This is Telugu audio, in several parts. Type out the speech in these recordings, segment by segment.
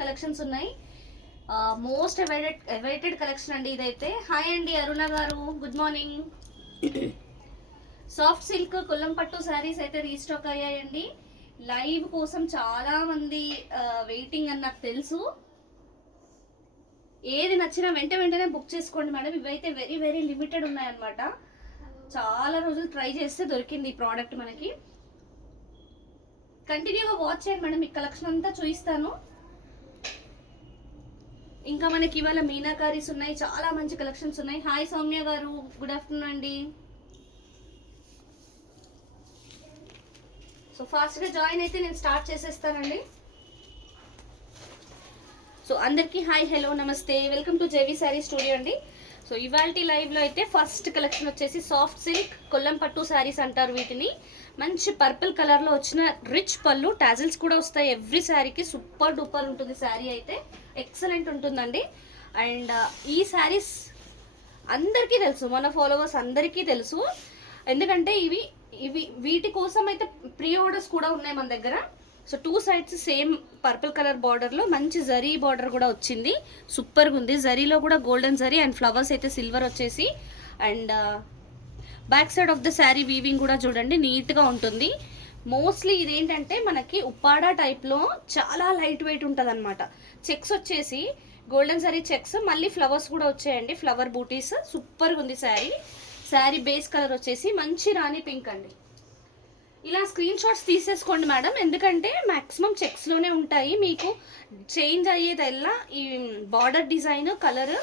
కలెక్షన్స్ ఉన్నాయి. మోస్ట్ అవైటెడ్ కలెక్షన్ అండి ఇదైతే. హాయ్ అండి అరుణ గారు, గుడ్ మార్నింగ్. సాఫ్ట్ సిల్క్ కుల్లం పట్టు శారీస్ అయితే రీస్టాక్ అయ్యాయండి. లైవ్ కోసం చాలా మంది వెయిటింగ్ అని నాకు తెలుసు. ఏది నచ్చినా వెంటనే బుక్ చేసుకోండి మేడం. ఇవైతే వెరీ వెరీ లిమిటెడ్ ఉన్నాయన్నమాట. చాలా రోజులు ట్రై చేస్తే దొరికింది ఈ ప్రోడక్ట్ మనకి. కంటిన్యూగా వాచ్ చేయండి మేడం, మీకు కలెక్షన్ అంతా చూపిస్తాను. ఇంకా మనకి ఇవాళ మీనాకారీస్ ఉన్నాయి, చాలా మంచి కలెక్షన్స్ ఉన్నాయి. హాయ్ సౌమ్య గారు, గుడ్ ఆఫ్టర్నూన్ అండి. సో ఫాస్ట్గా జాయిన్ అయితే నేను స్టార్ట్ చేసేస్తానండి. సో అందరికీ హాయ్, హలో, నమస్తే, welcome to JV sari studio అండి. సో ఇవాల్టి లైవ్లో అయితే ఫస్ట్ కలెక్షన్ వచ్చేసి సాఫ్ట్ సిల్క్ కొల్లం పట్టు శారీస్ అంటారు వీటిని. మంచి పర్పుల్ కలర్లో వచ్చిన రిచ్ పళ్ళు, టాజిల్స్ కూడా వస్తాయి ఎవ్రీ శారీకి. సూపర్ డూపర్ ఉంటుంది శారీ అయితే, ఎక్సలెంట్ ఉంటుందండి. అండ్ ఈ శారీస్ అందరికీ తెలుసు, మన ఫాలోవర్స్ అందరికీ తెలుసు. ఎందుకంటే ఇవి వీటి కోసం అయితే ప్రీ ఆర్డర్స్ కూడా ఉన్నాయి మన దగ్గర. So 2 sides same purple colour బార్డర్లో మంచి జరీ బార్డర్ కూడా వచ్చింది. సూపర్గా ఉంది. జరీలో కూడా గోల్డెన్ జరీ అండ్ ఫ్లవర్స్ అయితే సిల్వర్ వచ్చేసి. And back side of the sari weaving కూడా చూడండి నీట్గా ఉంటుంది. మోస్ట్లీ ఇదేంటంటే మనకి ఉప్పాడా టైప్లో చాలా లైట్ వెయిట్ ఉంటుంది అనమాట. చెక్స్ వచ్చేసి గోల్డెన్ జరీ చెక్స్, మళ్ళీ ఫ్లవర్స్ కూడా వచ్చాయండి, ఫ్లవర్ బూటీస్. సూపర్గా ఉంది శారీ. శారీ బేస్ కలర్ వచ్చేసి మంచి రాణి పింక్ అండి. ఇలా స్క్రీన్ షాట్స్ తీసేసుకోండి మేడం, ఎందుకంటే మ్యాక్సిమం చెక్స్లోనే ఉంటాయి. మీకు చేంజ్ అయ్యేదల్లా ఈ border design, colour,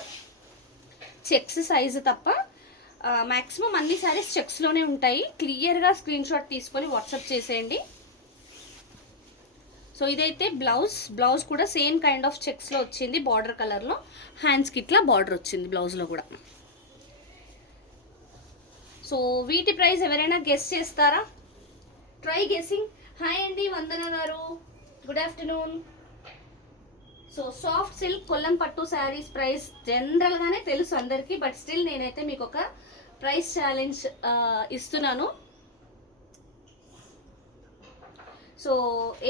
checks size తప్ప మ్యాక్సిమం అన్ని శారీస్ చెక్స్లోనే ఉంటాయి. క్లియర్గా స్క్రీన్ షాట్ తీసుకొని వాట్సాప్ చేసేయండి. సో ఇదైతే బ్లౌజ్ కూడా సేమ్ కైండ్ ఆఫ్ చెక్స్లో వచ్చింది, బార్డర్ కలర్లో. హ్యాండ్స్కి ఇట్లా బార్డర్ వచ్చింది బ్లౌజ్లో కూడా. సో వీటి ప్రైస్ ఎవరైనా గెస్ చేస్తారా? Try guessing. హాయ్ అండి వందన గారు, good afternoon. So soft silk Kollam పట్టు శారీస్ ప్రైస్ జనరల్గానే తెలుసు అందరికీ, బట్ స్టిల్ నేనైతే మీకు ఒక ప్రైస్ ఛాలెంజ్ ఇస్తున్నాను. సో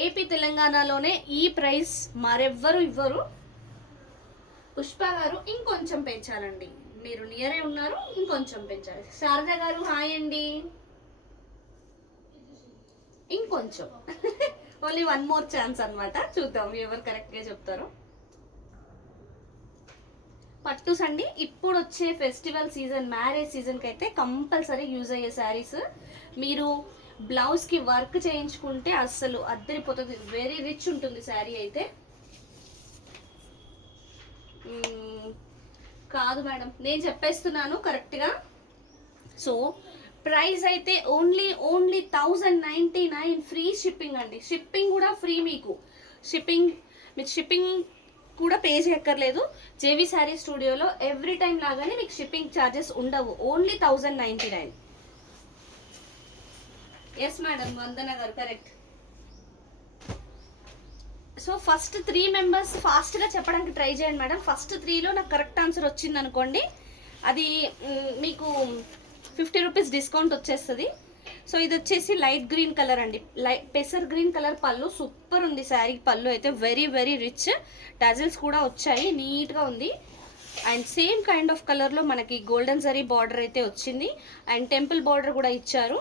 ఏపీ తెలంగాణలోనే ఈ ప్రైస్ మరెవ్వరు ఇవ్వరు. పుష్ప గారు ఇంకొంచెం పెంచాలండి, మీరు నియరే ఉన్నారు, ఇంకొంచెం పెంచాలి. శారద గారు హాయ్ అండి, ఇంకొంచెం ఓన్లీ 1 మోర్ ఛాన్స్ అనమాట. చూద్దాం ఎవరు కరెక్ట్గా చెప్తారు. పట్టుస్ అండి, ఇప్పుడు వచ్చే ఫెస్టివల్ సీజన్, మ్యారేజ్ సీజన్కి అయితే కంపల్సరీ యూజ్ అయ్యే శారీస్. మీరు బ్లౌజ్కి వర్క్ చేయించుకుంటే అస్సలు అద్దరిపోతుంది. వెరీ రిచ్ ఉంటుంది శారీ అయితే. కాదు మేడం, నేను చెప్పేస్తున్నాను కరెక్ట్గా. సో ప్రైస్ అయితే ఓన్లీ 1099 ఫ్రీ షిప్పింగ్ అండి. షిప్పింగ్ కూడా ఫ్రీ మీకు. మీకు షిప్పింగ్ కూడా పే చేయక్కర్లేదు. జేవి శారీ స్టూడియోలో ఎవ్రీ టైం లాగానే మీకు షిప్పింగ్ ఛార్జెస్ ఉండవు. ఓన్లీ 1099. ఎస్ మేడం, వందన గారు కరెక్ట్. సో ఫస్ట్ 3 మెంబర్స్ ఫాస్ట్గా చెప్పడానికి ట్రై చేయండి మేడం. ఫస్ట్ 3లో నాకు కరెక్ట్ ఆన్సర్ వచ్చింది అనుకోండి, అది మీకు 50 రూపీస్ డిస్కౌంట్ వచ్చేస్తుంది. సో ఇది వచ్చేసి లైట్ గ్రీన్ కలర్ అండి, పెసర్ గ్రీన్ కలర్ పళ్ళు. సూపర్ ఉంది శారీ పళ్ళు అయితే, వెరీ వెరీ రిచ్. టాజిల్స్ కూడా వచ్చాయి, నీట్గా ఉంది. అండ్ సేమ్ కైండ్ ఆఫ్ కలర్లో మనకి గోల్డెన్ జరీ బార్డర్ అయితే వచ్చింది, అండ్ టెంపుల్ బార్డర్ కూడా ఇచ్చారు.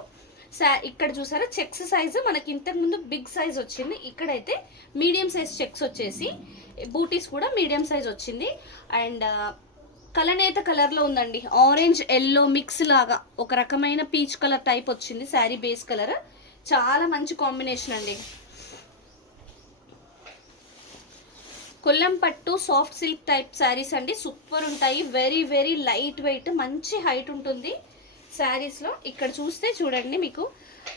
ఇక్కడ చూసారా చెక్స్ సైజు మనకి ఇంతకుముందు బిగ్ సైజ్ వచ్చింది, ఇక్కడైతే మీడియం సైజ్ చెక్స్ వచ్చేసి బూటీస్ కూడా మీడియం సైజ్ వచ్చింది. అండ్ కలనేత కలర్లో ఉందండి, ఆరెంజ్ ఎల్లో మిక్స్ లాగా ఒక రకమైన పీచ్ కలర్ టైప్ వచ్చింది శారీ బేస్ కలర్. చాలా మంచి కాంబినేషన్ అండి. కొల్లం పట్టు సాఫ్ట్ సిల్క్ టైప్ శారీస్ అండి, సూపర్ ఉంటాయి. వెరీ వెరీ లైట్ వెయిట్, మంచి హైట్ ఉంటుంది శారీస్లో. ఇక్కడ చూస్తే చూడండి, మీకు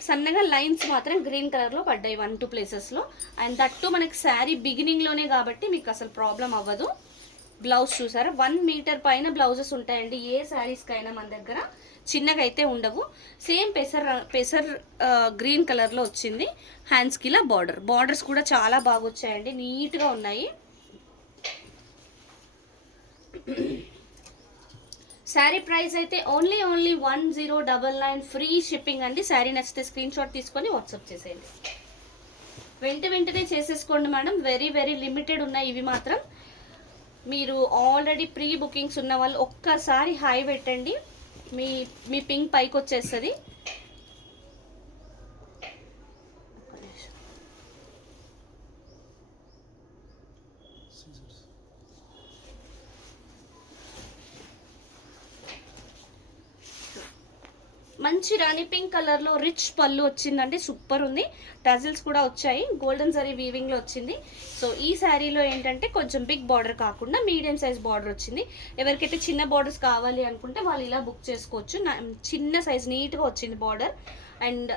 సన్నగా లైన్స్ మాత్రం గ్రీన్ కలర్లో పడ్డాయి 1-2 ప్లేసెస్లో. అండ్ దట్టు మనకి శారీ బిగినింగ్లోనే కాబట్టి మీకు అసలు ప్రాబ్లం అవ్వదు. బ్లౌజ్ చూసారా, 1 మీటర్ పైన బ్లౌజెస్ ఉంటాయండి ఏ శారీస్కైనా మన దగ్గర, చిన్నగా అయితే ఉండవు. సేమ్ పెసర్ గ్రీన్ కలర్లో వచ్చింది. హ్యాండ్స్కి ఇలా బార్డర్స్ కూడా చాలా బాగా వచ్చాయండి, నీట్గా ఉన్నాయి. శారీ ప్రైస్ అయితే ఓన్లీ 1099 ఫ్రీ షిప్పింగ్ అండి. శారీ నచ్చితే స్క్రీన్ షాట్ తీసుకొని వాట్సాప్ చేసేయండి. వెంటనే చేసేసుకోండి మేడం. వెరీ వెరీ లిమిటెడ్ ఉన్నాయి ఇవి మాత్రం. మీరు ఆల్రెడీ ప్రీ బుకింగ్స్ ఉన్న వాళ్ళు ఒక్కసారి హాయ్ పెట్టండి, మీ పింక్ పైకి వచ్చేస్తుంది. మంచి రాణి పింక్ కలర్లో రిచ్ పళ్ళు వచ్చిందండి, సూపర్ ఉంది. టజిల్స్ కూడా వచ్చాయి, గోల్డెన్ జరీ వీవింగ్లో వచ్చింది. సో ఈ శారీలో ఏంటంటే కొంచెం బిగ్ బార్డర్ కాకుండా మీడియం సైజ్ బార్డర్ వచ్చింది. ఎవరికైతే చిన్న బార్డర్స్ కావాలి అనుకుంటే వాళ్ళు ఇలా బుక్ చేసుకోవచ్చు. చిన్న సైజ్ నీట్గా వచ్చింది బార్డర్. అండ్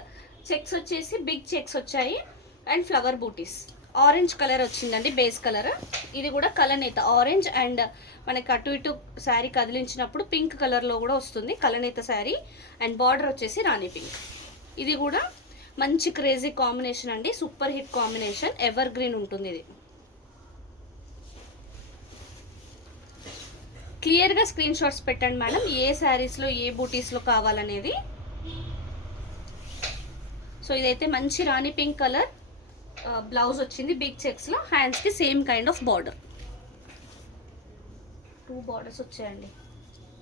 చెక్స్ వచ్చేసి బిగ్ చెక్స్ వచ్చాయి అండ్ ఫ్లవర్ బూటీస్. ఆరెంజ్ కలర్ వచ్చిందండి, బేస్ కలర్. ఇది కూడా కలనేత ఆరెంజ్ అండ్ మనకి అటు ఇటు శారీ కదిలించినప్పుడు పింక్ కలర్లో కూడా వస్తుంది కలనేత శారీ. అండ్ బార్డర్ వచ్చేసి రాణి పింక్. ఇది కూడా మంచి క్రేజీ కాంబినేషన్ అండి, super hit combination, ever green ఉంటుంది ఇది. క్లియర్గా స్క్రీన్ షాట్స్ పెట్టండి మేడం, ఏ శారీస్లో ఏ బూటీస్లో కావాలనేది. సో ఇదైతే మంచి రాణి పింక్ కలర్ బ్లౌజ్ వచ్చింది బిగ్ చెక్స్లో. హ్యాండ్స్కి same kind of border, 2 borders వచ్చాయండి.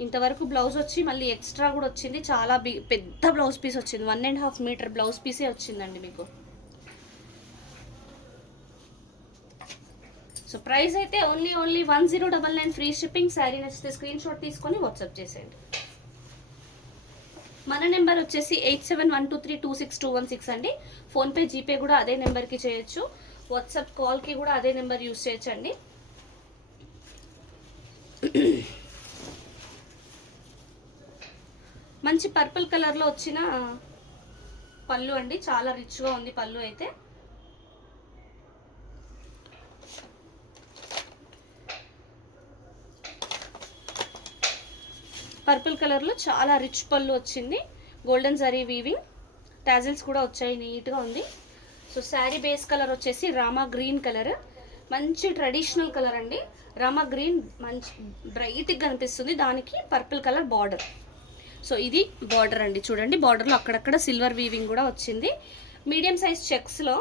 ఇంతవరకు బ్లౌజ్ వచ్చి మళ్ళీ ఎక్స్ట్రా కూడా వచ్చింది, చాలా పెద్ద బ్లౌజ్ పీస్ వచ్చింది. 1.5 మీటర్ బ్లౌజ్ పీసే వచ్చిందండి మీకు. సో ప్రైస్ అయితే ఓన్లీ 1099 ఫ్రీ షిప్పింగ్. శారీ నచ్చితే స్క్రీన్ షాట్ తీసుకొని వాట్సాప్ చేసేయండి. మన నెంబర్ వచ్చేసి 8712326216 అండి. ఫోన్పే జీపే కూడా అదే నెంబర్కి చేయొచ్చు, వాట్సాప్ కాల్కి కూడా అదే నెంబర్ యూస్ చేయొచ్చండి. మంచి పర్పుల్ కలర్లో వచ్చిన పళ్ళు అండి, చాలా రిచ్గా ఉంది పళ్ళు అయితే. పర్పుల్ కలర్లో చాలా రిచ్ పళ్ళు వచ్చింది, గోల్డెన్ జరీ వీవింగ్, టాజిల్స్ కూడా వచ్చాయి, నీట్గా ఉంది. సో శారీ బేస్ కలర్ వచ్చేసి రామా గ్రీన్ కలర్, మంచి ట్రెడిషనల్ కలర్ అండి. రామా గ్రీన్ మంచి బ్రైట్గా కనిపిస్తుంది, దానికి పర్పుల్ కలర్ బార్డర్. సో ఇది బార్డర్ అండి, చూడండి బార్డర్లో అక్కడక్కడ సిల్వర్ వీవింగ్ కూడా వచ్చింది. మీడియం సైజ్ చెక్స్లో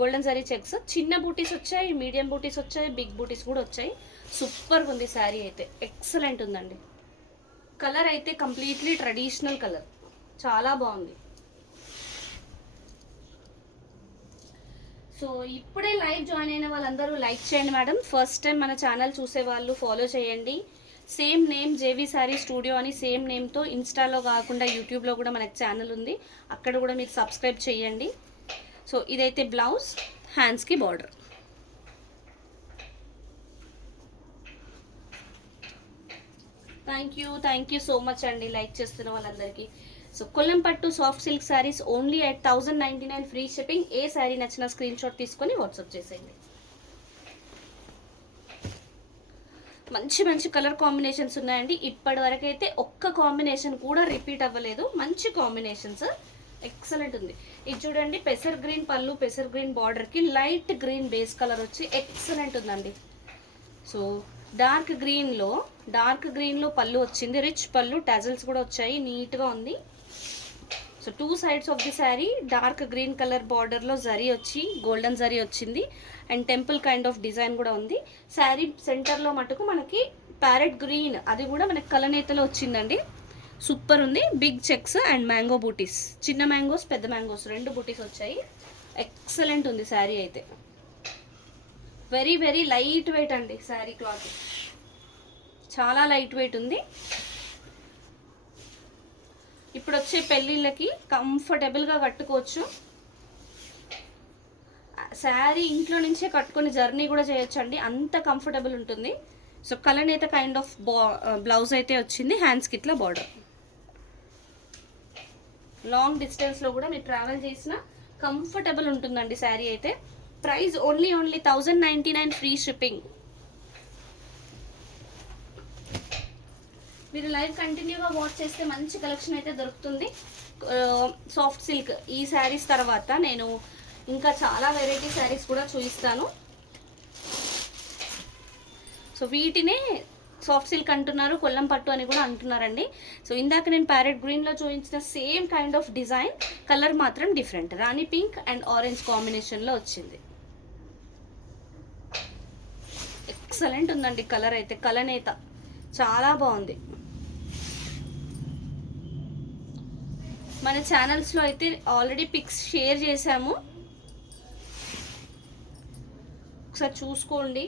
గోల్డెన్ జరీ చెక్స్, చిన్న బూటీస్ వచ్చాయి, మీడియం బూటీస్ వచ్చాయి, బిగ్ బూటీస్ కూడా వచ్చాయి. సూపర్గా ఉంది శారీ అయితే, ఎక్సలెంట్ ఉందండి. కలర్ అయితే కంప్లీట్లీ ట్రెడిషనల్ కలర్, చాలా బాగుంది. సో ఇప్పుడే లైవ్ జాయిన్ అయిన వాళ్ళందరూ లైక్ చేయండి మేడం. ఫస్ట్ టైం మన ఛానల్ చూసే వాళ్ళు ఫాలో చేయండి. Same name JV sari studio అని సేమ్ నేమ్తో ఇన్స్టాలో కాకుండా యూట్యూబ్లో కూడా మనకు ఛానల్ ఉంది, అక్కడ కూడా మీరు సబ్స్క్రైబ్ చేయండి. సో ఇదైతే బ్లౌజ్, హ్యాండ్స్కి border. Thank you so much అండి లైక్ చేస్తున్న వాళ్ళందరికీ. సో కొల్లం పట్టు soft silk saris only at 1099 free shipping. ఏ శారీ నచ్చిన స్క్రీన్ షాట్ తీసుకొని వాట్సాప్ చేసేయండి. మంచి మంచి కలర్ కాంబినేషన్స్ ఉన్నాయండి. ఇప్పటి వరకు అయితే ఒక్క కాంబినేషన్ కూడా రిపీట్ అవ్వలేదు, మంచి కాంబినేషన్స్, ఎక్సలెంట్ ఉంది. ఇది చూడండి, పెసర్ గ్రీన్ పళ్ళు, పెసర్ గ్రీన్ బార్డర్కి లైట్ గ్రీన్ బేస్ కలర్ వచ్చి ఎక్సలెంట్ ఉందండి. సో డార్క్ గ్రీన్లో పళ్ళు వచ్చింది, రిచ్ పళ్ళు, టాజిల్స్ కూడా వచ్చాయి, నీట్గా ఉంది. So 2 sides of the sari dark green colour బార్డర్లో జరీ వచ్చి గోల్డెన్ జరీ వచ్చింది and temple kind of design కూడా ఉంది. శారీ సెంటర్లో మటుకు మనకి ప్యారెట్ గ్రీన్, అది కూడా మనకి కలనేతలో వచ్చిందండి, సూపర్ ఉంది. బిగ్ చెక్స్ అండ్ మ్యాంగో బూటీస్, చిన్న మ్యాంగోస్ పెద్ద మ్యాంగోస్ 2 బూటీస్ వచ్చాయి, ఎక్సలెంట్ ఉంది శారీ అయితే. వెరీ వెరీ లైట్ వెయిట్ అండి శారీ క్లాత్, చాలా లైట్ వెయిట్ ఉంది. ఇప్పుడు వచ్చే పెళ్ళిళ్ళకి కంఫర్టబుల్గా కట్టుకోవచ్చు. శారీ ఇంట్లో నుంచే కట్టుకొని జర్నీ కూడా చేయొచ్చు అండి, అంత కంఫర్టబుల్ ఉంటుంది. సో కలనేత కైండ్ ఆఫ్ బ్లౌజ్ అయితే వచ్చింది, హ్యాండ్స్కి ఇట్లా బార్డర్. లాంగ్ డిస్టెన్స్లో కూడా మీరు ట్రావెల్ చేసిన కంఫర్టబుల్ ఉంటుందండి శారీ అయితే. Price only 1099 free shipping. మీరు లైవ్ కంటిన్యూగా వాచ్ చేస్తే మంచి కలెక్షన్ అయితే దొరుకుతుంది. సాఫ్ట్ సిల్క్ ఈ శారీస్ తర్వాత నేను ఇంకా చాలా వెరైటీ శారీస్ కూడా చూపిస్తాను. సో వీటినే సాఫ్ట్ సిల్క్ అంటున్నారు, కొల్లం పట్టు అని కూడా అంటున్నారండి. సో ఇందాక నేను ప్యారెట్ గ్రీన్లో చూపించిన same kind of design, colour మాత్రం different. Rani pink and orange కాంబినేషన్లో వచ్చింది. ఎక్సలెంట్ ఉందండి కలర్ అయితే, కలనేత చాలా బాగుంది. మన ఛానల్స్లో అయితే ఆల్రెడీ పిక్స్ షేర్ చేశాము, ఒకసారి చూసుకోండి.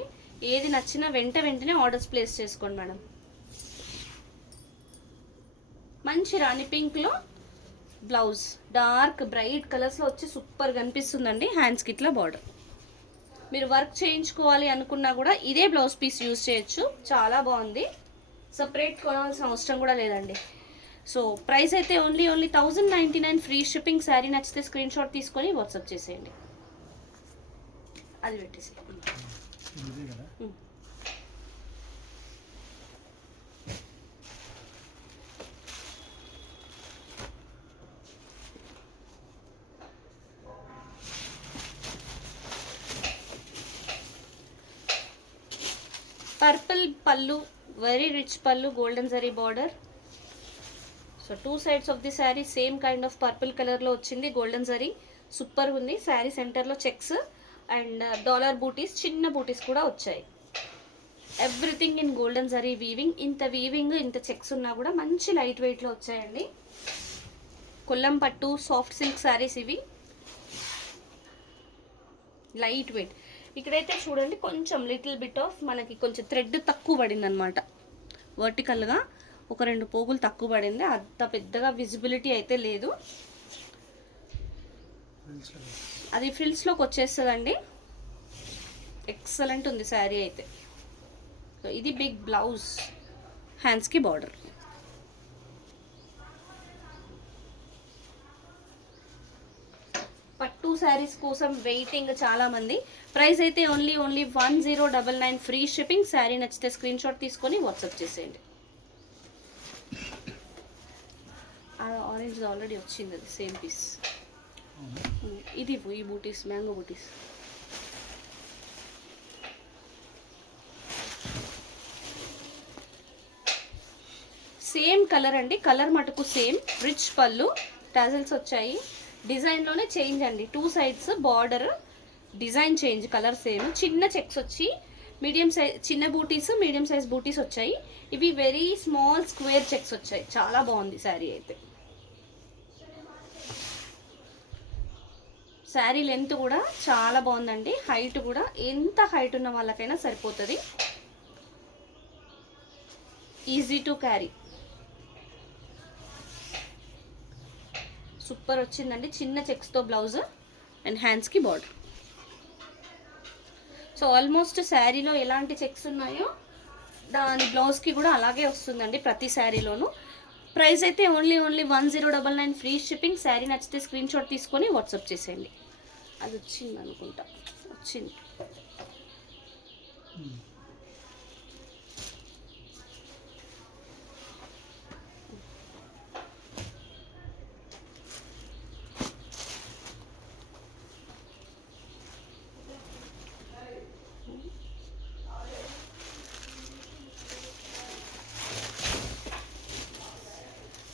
ఏది నచ్చినా వెంటనే ఆర్డర్స్ ప్లేస్ చేసుకోండి మేడం. మంచి రాణి పింక్లో బ్లౌజ్, డార్క్ బ్రైట్ కలర్స్లో వచ్చి సూపర్ కనిపిస్తుందండి. హ్యాండ్స్కి ఇట్లా బార్డర్. మీరు వర్క్ చేయించుకోవాలి అనుకున్నా కూడా ఇదే బ్లౌజ్ పీస్ యూజ్ చేయొచ్చు, చాలా బాగుంది. సపరేట్ కొనాల్సిన అవసరం కూడా లేదండి. సో ప్రైస్ అయితే ఓన్లీ 1099 ఫ్రీ షిప్పింగ్. శారీ నచ్చితే స్క్రీన్ షాట్ తీసుకొని వాట్సాప్ చేసేయండి. అది పెట్టేసి పర్పుల్ పళ్ళు, వెరీ రిచ్ పళ్ళు, golden zari border. So 2 sides of the sari same kind of purple కలర్లో వచ్చింది, గోల్డెన్ జరీ సూపర్ ఉంది. శారీ సెంటర్లో చెక్స్ అండ్ డాలర్ బూటీస్, చిన్న బూటీస్ కూడా వచ్చాయి. Everything in golden zari weaving. ఇంత వీవింగ్, ఇంత చెక్స్ ఉన్నా కూడా మంచి లైట్ వెయిట్లో వచ్చాయండి. కొల్లం పట్టు సాఫ్ట్ సిల్క్ శారీస్ ఇవి, లైట్ వెయిట్. ఇక్కడైతే చూడండి కొంచెం లిటిల్ బిట్ ఆఫ్ మనకి కొంచెం థ్రెడ్ తక్కువ పడింది అనమాట. వర్టికల్గా ఒక 2 పోగులు తక్కువ పడింది, అంత పెద్దగా విజిబిలిటీ అయితే లేదు. అది ఫ్రిల్స్లోకి వచ్చేస్తుందండి. ఎక్సలెంట్ ఉంది శారీ అయితే. సో ఇది బిగ్ బ్లౌజ్, హ్యాండ్స్కి బార్డర్. పట్టు శారీస్ కోసం వెయిటింగ్ చాలామంది. ప్రైస్ అయితే ఓన్లీ 1099 ఫ్రీ షిప్పింగ్. శారీ నచ్చితే స్క్రీన్ షాట్ తీసుకొని వాట్సాప్ చేసేయండి. ఆరెంజ్ ఆల్రెడీ వచ్చింది, అది సేమ్ పీస్. ఇది ఈ butis, mango butis. Same colour అండి, కలర్ మటుకు సేమ్. రిచ్ పళ్ళు, టాజల్స్ వచ్చాయి. డిజైన్లోనే చేంజ్ అండి, 2 sides border design change, colour same. చిన్న చెక్స్ వచ్చి మీడియం సైజ్, చిన్న బూటీస్, మీడియం సైజ్ బూటీస్ వచ్చాయి. ఇవి వెరీ స్మాల్ స్క్వేర్ చెక్స్ వచ్చాయి. చాలా బాగుంది శారీ అయితే. శారీ లెంత్ కూడా చాలా బాగుందండి, హైట్ కూడా ఎంత హైట్ ఉన్న వాళ్ళకైనా సరిపోతుంది. ఈజీ టు క్యారీ, సూపర్ వచ్చిందండి. చిన్న చెక్స్తో బ్లౌజ్ అండ్ హ్యాండ్స్కి బార్డర్. సో ఆల్మోస్ట్ శారీలో ఎలాంటి చెక్స్ ఉన్నాయో దాని బ్లౌజ్కి కూడా అలాగే వస్తుందండి ప్రతి శారీలోనూ. ప్రైస్ అయితే ఓన్లీ 1099 ఫ్రీ షిప్పింగ్. శారీ నచ్చితే స్క్రీన్ షాట్ తీసుకొని వాట్సాప్ చేసేయండి. అది వచ్చింది అనుకుంటా, వచ్చింది.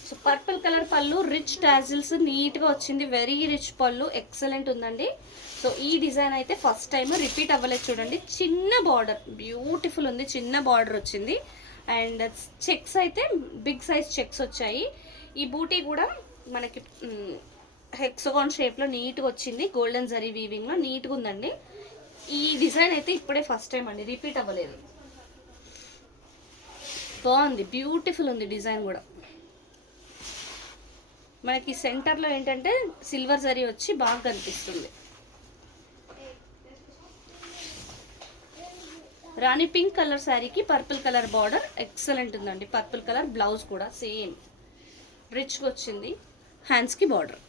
సో పర్పుల్ కలర్ పళ్ళు, రిచ్ టాజిల్స్, నీట్గా వచ్చింది. వెరీ రిచ్ పళ్ళు, ఎక్సలెంట్ ఉందండి. సో ఈ డిజైన్ అయితే ఫస్ట్ టైం రిపీట్ అవ్వలేదు చూడండి. చిన్న బార్డర్, బ్యూటిఫుల్ ఉంది, చిన్న బార్డర్ వచ్చింది. అండ్ చెక్స్ అయితే బిగ్ సైజ్ చెక్స్ వచ్చాయి. ఈ బూటీ కూడా మనకి హెక్సగాన్ షేప్లో నీట్గా వచ్చింది, గోల్డెన్ జరీ వీవింగ్లో నీట్గా ఉందండి. ఈ డిజైన్ అయితే ఇప్పుడే ఫస్ట్ టైం అండి, రిపీట్ అవ్వలేదు. బాగుంది, బ్యూటిఫుల్ ఉంది డిజైన్ కూడా. మనకి సెంటర్లో ఏంటంటే సిల్వర్ జరీ వచ్చి బాగా కనిపిస్తుంది. రాణి పింక్ కలర్ శారీకి పర్పుల్ కలర్ బార్డర్, ఎక్సలెంట్ ఉందండి. పర్పుల్ కలర్ బ్లౌజ్ కూడా సేమ్ రిచ్గా వచ్చింది, హ్యాండ్స్కి బార్డర్.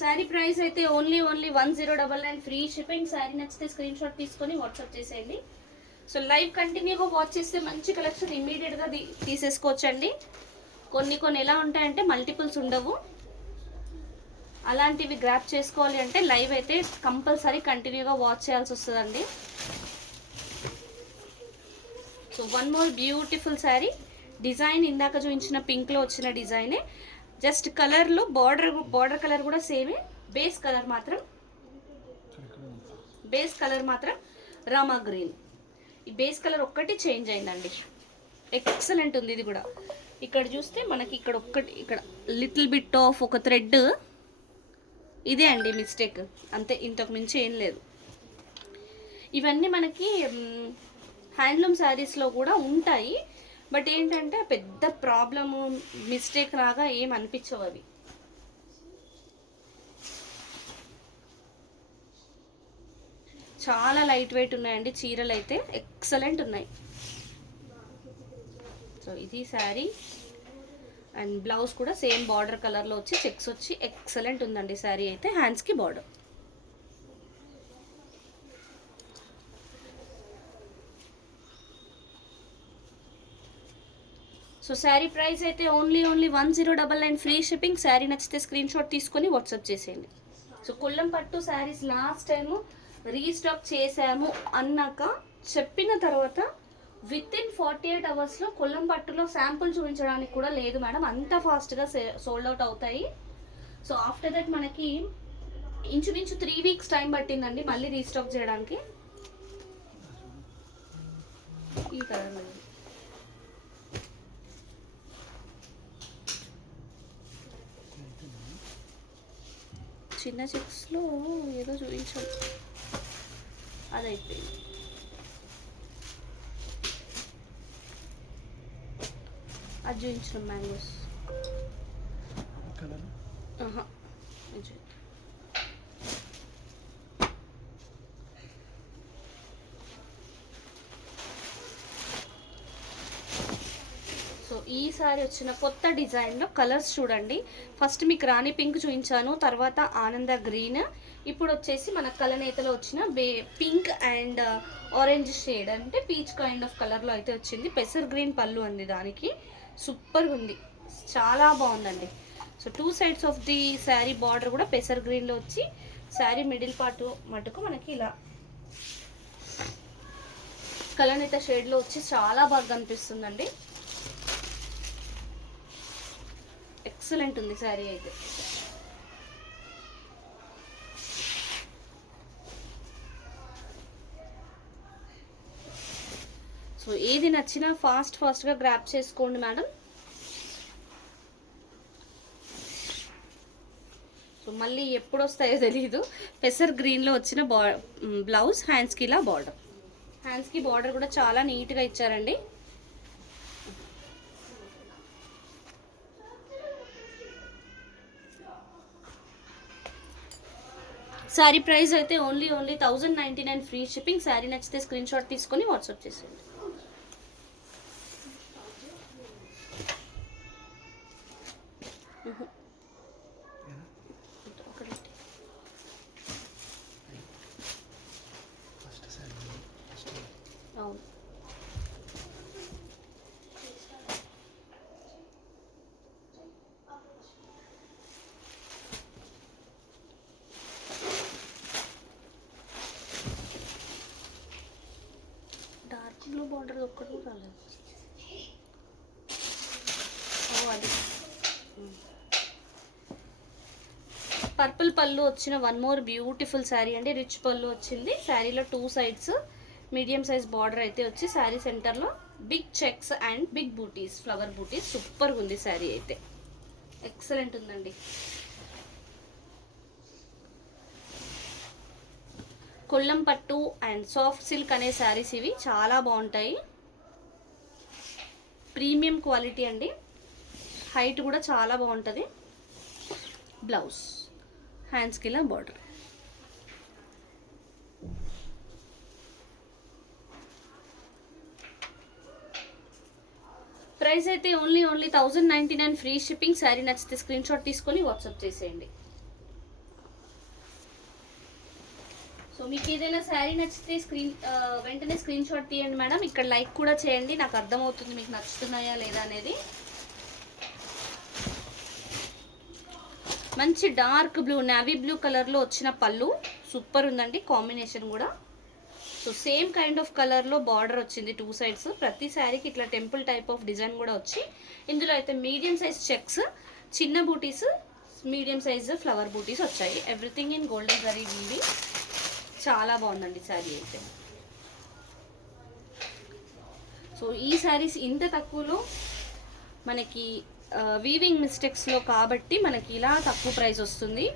శారీ ప్రైస్ అయితే ఓన్లీ 1099 ఫ్రీ షిప్పింగ్. శారీ నచ్చితే స్క్రీన్ షాట్ తీసుకొని వాట్సాప్ చేసేయండి. సో లైవ్ కంటిన్యూగా వాచ్ చేస్తే మంచి కలెక్షన్ ఇమీడియట్గా తీసేసుకోవచ్చండి. కొన్ని ఎలా ఉంటాయంటే మల్టిపుల్స్ ఉండవు, అలాంటివి గ్రాప్ చేసుకోవాలి అంటే లైవ్ అయితే కంపల్సరీ కంటిన్యూగా వాచ్ చేయాల్సి వస్తుందండి. So one more beautiful sari. Design ఇందాక చూపించిన పింక్లో వచ్చిన డిజైనే, జస్ట్ కలర్లో బార్డర్ కలర్ కూడా సేమే. బేస్ కలర్ మాత్రం రామా గ్రీన్. ఈ బేస్ కలర్ ఒక్కటి చేంజ్ అయిందండి. ఎక్సలెంట్ ఉంది ఇది కూడా. ఇక్కడ చూస్తే మనకి ఇక్కడ లిటిల్ బిట్ ఆఫ్ ఒక థ్రెడ్, ఇదే అండి మిస్టేక్, అంతే, ఇంతకు మించి ఏం లేదు. ఇవన్నీ మనకి హ్యాండ్లూమ్ శారీస్లో కూడా ఉంటాయి, బట్ ఏంటంటే పెద్ద ప్రాబ్లము మిస్టేక్ లాగా ఏం అనిపించవు అవి. చాలా లైట్ వెయిట్ ఉన్నాయండి చీరలు అయితే, ఎక్సలెంట్ ఉన్నాయి. సో ఇది శారీ అండ్ బ్లౌజ్ కూడా సేమ్ బార్డర్ కలర్లో వచ్చి చెక్స్ వచ్చి ఎక్సలెంట్ ఉందండి శారీ అయితే. హ్యాండ్స్కి బార్డర్. సో శారీ ప్రైస్ అయితే ఓన్లీ 1099 ఫ్రీ షిప్పింగ్. శారీ నచ్చితే స్క్రీన్ షాట్ తీసుకొని వాట్సాప్ చేసేయండి. సో కొల్లం పట్టు శారీస్ లాస్ట్ టైము రీస్టాక్ చేసాము అన్నాక చెప్పిన తర్వాత విత్-ఇన్ 48 అవర్స్లో కొల్లం పట్టులో శాంపుల్ చూపించడానికి కూడా లేదు మేడం, అంత ఫాస్ట్గా సోల్డ్ అవుట్ అవుతాయి. సో ఆఫ్టర్ దట్ మనకి ఇంచుమించు 3 వీక్స్ టైం పట్టిందండి మళ్ళీ రీస్టాక్ చేయడానికి. ఈ కలర్ లేదు, చిన్న చెక్స్లో ఏదో చూపించాం, అదైపోయింది. అది చూపించిన మ్యాంగోస్ సో ఈసారి వచ్చిన కొత్త డిజైన్లో కలర్స్ చూడండి. ఫస్ట్ మీకు రాణి పింక్ చూపించాను, తర్వాత ఆనంద గ్రీన్, ఇప్పుడు వచ్చేసి మన కలనేతలో వచ్చిన పింక్ అండ్ ఆరెంజ్ షేడ్, అంటే పీచ్ కైండ్ ఆఫ్ కలర్లో అయితే వచ్చింది. పెసర్ గ్రీన్ పళ్ళు ఉంది దానికి, సూపర్గా ఉంది, చాలా బాగుందండి. So 2 sides of the sari border కూడా పెసర్ గ్రీన్లో వచ్చి శారీ మిడిల్ పార్ట్ మటుకు మనకి ఇలా కలనేత షేడ్లో వచ్చి చాలా బాగా కనిపిస్తుందండి. ఎక్సలెంట్ ఉంది శారీ అయితే. సో ఏది నచ్చినా ఫాస్ట్గా గ్రాప్ చేసుకోండి మేడం. సో మళ్ళీ ఎప్పుడు వస్తాయో తెలీదు. పెసర్ గ్రీన్లో వచ్చిన బ్లౌజ్, హ్యాండ్స్కి ఇలా బార్డర్, హ్యాండ్స్కి బార్డర్ కూడా చాలా నీట్గా ఇచ్చారండి. శారీ ప్రైస్ అయితే ఓన్లీ 1099 ఫ్రీ షిప్పింగ్. శారీ నచ్చితే స్క్రీన్ షాట్ తీసుకొని వాట్సాప్ చేసేయండి. అవును, డార్క్ బ్లూ బార్డర్ ఒక్కటి రాలేదు. అది పర్పుల్ పళ్ళు వచ్చిన వన్ మోర్ బ్యూటిఫుల్ శారీ అండి. రిచ్ పళ్ళు వచ్చింది. శారీలో 2 సైడ్స్ మీడియం సైజ్ బార్డర్ అయితే వచ్చి శారీ సెంటర్లో big checks and big butis, flower butis. సూపర్గా ఉంది శారీ అయితే, ఎక్సలెంట్ ఉందండి. కొల్లం పట్టు అండ్ సాఫ్ట్ సిల్క్ అనే శారీస్ ఇవి చాలా బాగుంటాయి. ప్రీమియం క్వాలిటీ అండి, హైట్ కూడా చాలా బాగుంటుంది. బ్లౌజ్, హ్యాండ్స్కి ఇలా బార్డర్. ప్రైస్ అయితే ఓన్లీ 1099 ఫ్రీ షిప్పింగ్. శారీ నచ్చితే స్క్రీన్ షాట్ తీసుకొని వాట్సాప్ చేసేయండి. సో మీకు ఏదైనా శారీ నచ్చితే వెంటనే స్క్రీన్ షాట్ తీయండి మేడం. ఇక్కడ లైక్ కూడా చేయండి, నాకు అర్థమవుతుంది మీకు నచ్చుతున్నాయా లేదా అనేది. మంచి డార్క్ బ్లూ నావీ బ్లూ కలర్లో వచ్చిన పళ్ళు సూపర్ ఉందండి కాంబినేషన్ కూడా. సో సేమ్ కైండ్ ఆఫ్ కలర్లో బార్డర్ వచ్చింది 2 సైడ్స్. ప్రతి శారీకి ఇట్లా టెంపుల్ టైప్ ఆఫ్ డిజైన్ కూడా వచ్చి ఇందులో అయితే మీడియం సైజ్ చెక్స్, చిన్న బూటీస్, మీడియం సైజ్ ఫ్లవర్ బూటీస్ వచ్చాయి. Everything in golden zari weaving. చాలా బాగుందండి శారీ అయితే. సో ఈ శారీస్ ఇంత తక్కువలో మనకి వీవింగ్ మిస్టేక్స్లో కాబట్టి మనకి ఇలా తక్కువ ప్రైస్ వస్తుంది.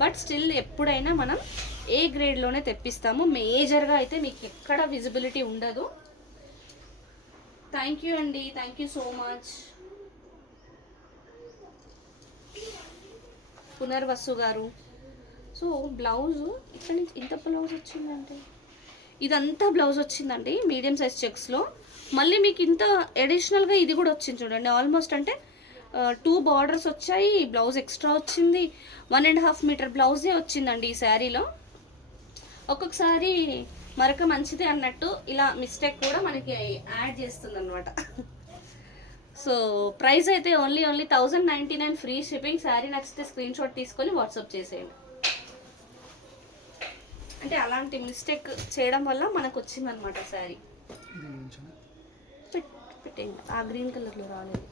బట్ స్టిల్ ఎప్పుడైనా మనం ఏ గ్రేడ్లోనే తెప్పిస్తాము. మేజర్గా అయితే మీకు ఎక్కడ విజిబిలిటీ ఉండదు. థ్యాంక్ యూ అండి, thank you so much. Punarvasu garu. So blouse ఇక్కడ నుంచి ఇంత బ్లౌజ్ వచ్చిందంటే ఇదంతా బ్లౌజ్ వచ్చిందండి మీడియం సైజ్ చెక్స్లో. మళ్ళీ మీకు ఇంత అడిషనల్గా ఇది కూడా వచ్చింది చూడండి. ఆల్మోస్ట్ అంటే 2 బార్డర్స్ వచ్చాయి, బ్లౌజ్ ఎక్స్ట్రా వచ్చింది. 1.5 మీటర్ బ్లౌజే వచ్చిందండి ఈ శారీలో. ఒక్కొక్కసారి మరొక మంచిది అన్నట్టు ఇలా మిస్టేక్ కూడా మనకి యాడ్ చేస్తుంది అనమాట. సో ప్రైస్ అయితే ఓన్లీ 1099 ఫ్రీ షిప్పింగ్. శారీ నచ్చితే స్క్రీన్ షాట్ తీసుకొని వాట్సాప్ చేసేయండి. అంటే అలాంటి మిస్టేక్ చేయడం వల్ల మనకు వచ్చిందనమాట శారీ. పెట్టేయండి, ఆ గ్రీన్ కలర్లో రాలేదు.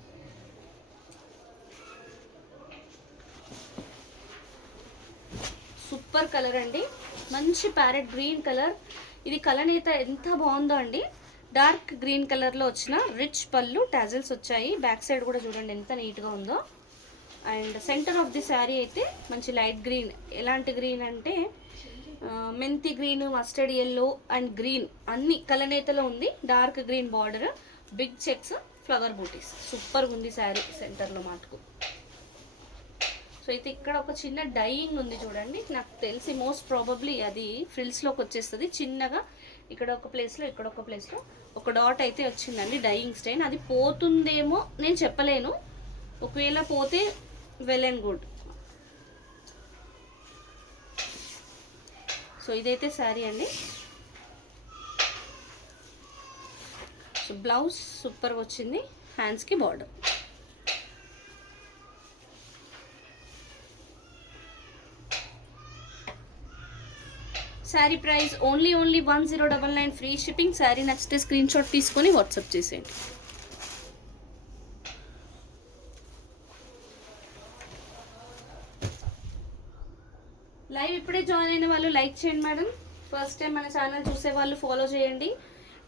సూపర్ కలర్ అండి, మంచి ప్యారెట్ గ్రీన్ కలర్. ఇది కలనేత ఎంత బాగుందో అండి. డార్క్ గ్రీన్ కలర్లో వచ్చిన రిచ్ పళ్ళు, టాజిల్స్ వచ్చాయి. బ్యాక్ సైడ్ కూడా చూడండి ఎంత నీట్గా ఉందో. And centre of the sari అయితే మంచి లైట్ గ్రీన్. ఎలాంటి గ్రీన్ అంటే మెంతి green, mustard yellow and green అన్ని కలనేతలో ఉంది. Dark green border, big checks, flower butis. సూపర్గా ఉంది శారీ సెంటర్లో మాటకు. సో అయితే ఇక్కడ ఒక చిన్న డైయింగ్ ఉంది చూడండి. నాకు తెలిసి మోస్ట్ ప్రాబబ్లీ అది ఫ్రిల్స్లోకి వచ్చేస్తుంది చిన్నగా. ఇక్కడ ఒక ప్లేస్లో, ఇక్కడ ఒక ప్లేస్లో ఒక డాట్ అయితే వచ్చిందండి డైయింగ్ స్టైన్. అది పోతుందేమో నేను చెప్పలేను. ఒకవేళ పోతే వెల్ అండ్ గుడ్. సో ఇదైతే శారీ అండి. సో బ్లౌజ్ సూపర్ వచ్చింది, హ్యాండ్స్కి border. Sari price only 1099 free shipping. Sari నచ్చితే స్క్రీన్ షాట్ తీసుకొని వాట్సాప్ చేసేయండి. లైవ్ ఇప్పుడే జాయిన్ అయిన వాళ్ళు లైక్ చేయండి మేడం. ఫస్ట్ టైం మన ఛానల్ చూసే వాళ్ళు ఫాలో చేయండి.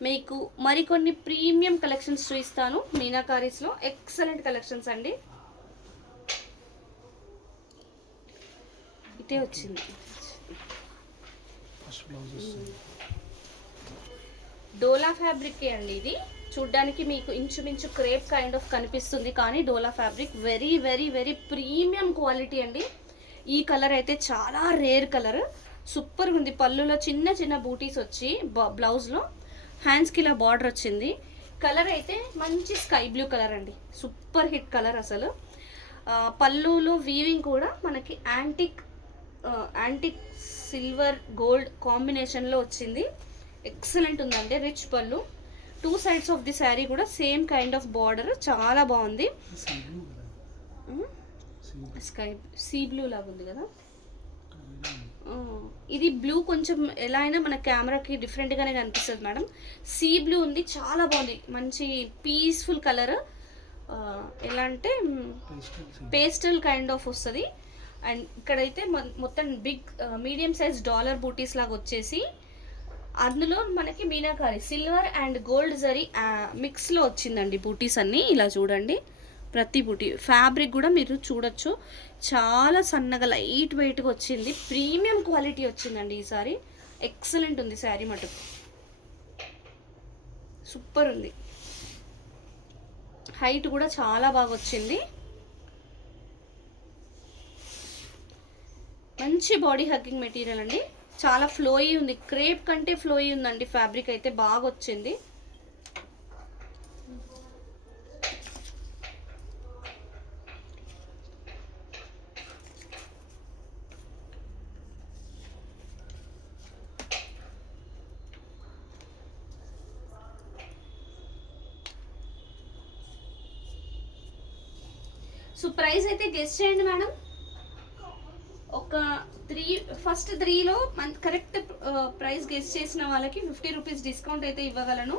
మీకు మరికొన్ని ప్రీమియం కలెక్షన్స్ చూపిస్తాను మీనాకారీస్లో. ఎక్సలెంట్ కలెక్షన్స్ అండి. ఇటే వచ్చింది డోలా ఫ్యాబ్రిక్ అండి. ఇది చూడ్డానికి మీకు ఇంచుమించు క్రేప్ కైండ్ ఆఫ్ కనిపిస్తుంది, కానీ Dola fabric very very very premium quality అండి. ఈ కలర్ అయితే చాలా రేర్ కలర్, సూపర్గా ఉంది. పళ్ళులో చిన్న చిన్న బూటీస్ వచ్చి బ్లౌజ్లో హ్యాండ్స్కి ఇలా బార్డర్ వచ్చింది. కలర్ అయితే మంచి స్కై బ్లూ కలర్ అండి, సూపర్ హిట్ కలర్ అసలు. పళ్ళులో వీవింగ్ కూడా మనకి యాంటిక్ సిల్వర్ గోల్డ్ కాంబినేషన్లో వచ్చింది. ఎక్సలెంట్ ఉందండి, రిచ్ పళ్ళు. 2 సైడ్స్ ఆఫ్ ది శారీ కూడా సేమ్ కైండ్ ఆఫ్ బార్డర్, చాలా బాగుంది. స్కై సీ బ్లూ లాగా ఉంది కదా. ఇది బ్లూ కొంచెం ఎలా అయినా మన కెమెరాకి డిఫరెంట్గానే కనిపిస్తుంది మేడం. సీ బ్లూ ఉంది, చాలా బాగుంది. మంచి పీస్ఫుల్ కలర్. ఎలా అంటే పేస్టల్ కైండ్ ఆఫ్ వస్తుంది. అండ్ ఇక్కడైతే మొత్తం big medium size dollar butis లాగా వచ్చేసి అందులో మనకి meenakari silver and gold zari మిక్స్లో వచ్చిందండి బూటీస్ అన్నీ. ఇలా చూడండి, ప్రతి బూటీ ఫ్యాబ్రిక్ కూడా మీరు చూడొచ్చు, చాలా సన్నగా లైట్ వెయిట్గా వచ్చింది. ప్రీమియం క్వాలిటీ వచ్చిందండి ఈసారి. ఎక్సలెంట్ ఉంది శారీ మటుకు, సూపర్ ఉంది. హైట్ కూడా చాలా బాగా వచ్చింది. మంచి బాడీ హగ్గింగ్ మెటీరియల్ అండి, చాలా ఫ్లోయీ ఉంది. క్రేప్ కంటే ఫ్లోయీ ఉందండి ఫ్యాబ్రిక్ అయితే, బాగా వచ్చింది. సో ప్రైస్ అయితే గెస్ చేయండి మేడం. ఒక ఫస్ట్ త్రీలో కరెక్ట్ ప్రైస్ గెస్ చేసిన వాళ్ళకి 50 రూపీస్ డిస్కౌంట్ అయితే ఇవ్వగలను.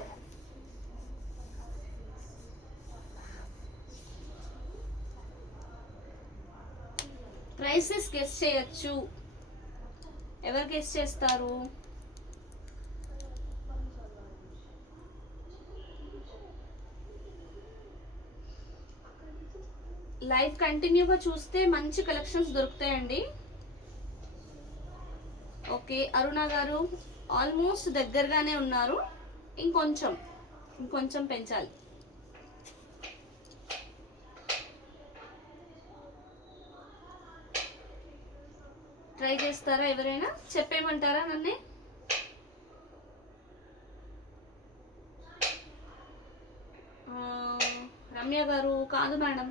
ప్రైసెస్ గెస్ చేయొచ్చు. ఎవరు గెస్ చేస్తారు? లైవ్ కంటిన్యూగా చూస్తే మంచి కలెక్షన్స్ దొరుకుతాయండి. ఓకే, అరుణ గారు ఆల్మోస్ట్ దగ్గరగానే ఉన్నారు. ఇంకొంచెం పెంచాలి. ట్రై చేస్తారా? ఎవరైనా చెప్పేయమంటారా నన్నే? రమ్య గారు కాదు మేడం.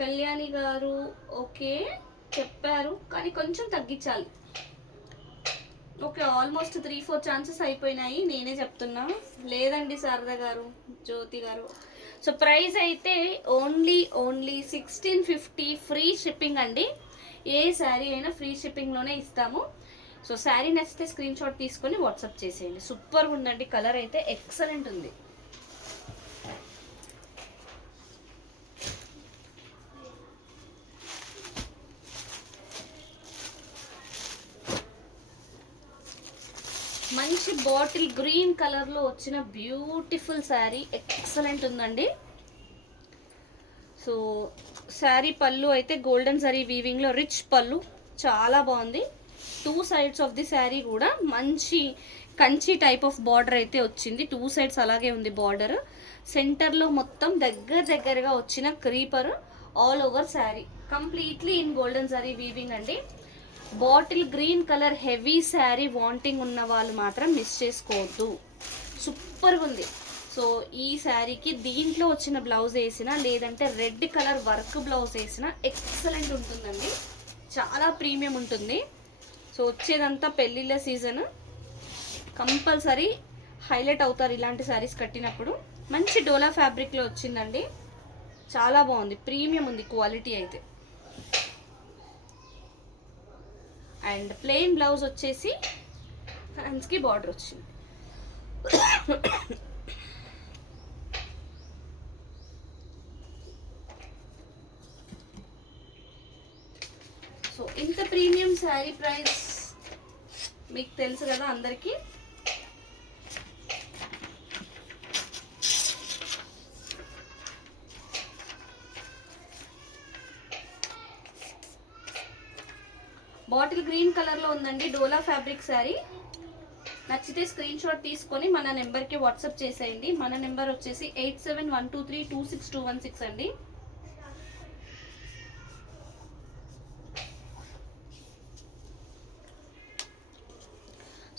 కళ్యాణి గారు ఓకే చెప్పారు, కానీ కొంచెం తగ్గించాలి. ఓకే, ఆల్మోస్ట్ 3-4 ఛాన్సెస్ అయిపోయినాయి. నేనే చెప్తున్నా. లేదండి శారద గారు, జ్యోతి గారు. సో ప్రైస్ అయితే ఓన్లీ 1650 ఫ్రీ షిప్పింగ్ అండి. ఏ శారీ అయినా ఫ్రీ షిప్పింగ్లోనే ఇస్తాము. సో శారీ నచ్చితే స్క్రీన్ షాట్ తీసుకొని వాట్సాప్ చేసేయండి. సూపర్గా ఉందండి, కలర్ అయితే ఎక్సలెంట్ ఉంది. మంచి బాటిల్ గ్రీన్ కలర్లో వచ్చిన బ్యూటిఫుల్ శారీ, ఎక్సలెంట్ ఉందండి. సో శారీ పళ్ళు అయితే గోల్డెన్ జరీ వీవింగ్లో రిచ్ పళ్ళు, చాలా బాగుంది. 2 సైడ్స్ ఆఫ్ ది శారీ కూడా మంచి కంచి టైప్ ఆఫ్ బార్డర్ అయితే వచ్చింది. 2 సైడ్స్ అలాగే ఉంది బార్డర్. సెంటర్లో మొత్తం దగ్గరగా వచ్చిన creeper all over sari, completely in golden zari weaving అండి. Bottle green colour heavy sari wanting ఉన్న వాళ్ళు మాత్రం మిస్ చేసుకోవద్దు. సూపర్గా ఉంది. సో ఈ శారీకి దీంట్లో వచ్చిన బ్లౌజ్ వేసినా, లేదంటే రెడ్ కలర్ వర్క్ బ్లౌజ్ వేసినా ఎక్సలెంట్ ఉంటుందండి. చాలా ప్రీమియం ఉంటుంది. సో వచ్చేదంతా పెళ్ళిళ్ళ సీజన్, కంపల్సరీ హైలైట్ అవుతారు ఇలాంటి శారీస్ కట్టినప్పుడు. మంచి డోలా ఫ్యాబ్రిక్లో వచ్చిందండి, చాలా బాగుంది. ప్రీమియం ఉంది క్వాలిటీ అయితే. అండ్ ప్లెయిన్ బ్లౌజ్ వచ్చేసి హ్యాండ్స్కి బార్డర్ వచ్చింది. సో ఇంత ప్రీమియం శారీ ప్రైస్ మీకు తెలుసు కదా అందరికీ. బాటిల్ గ్రీన్ కలర్లో ఉందండి, డోలా ఫ్యాబ్రిక్ శారీ. నచ్చితే స్క్రీన్ షాట్ తీసుకొని మన నెంబర్కి వాట్సాప్ చేసేయండి. మన నెంబర్ వచ్చేసి 8712326216 అండి.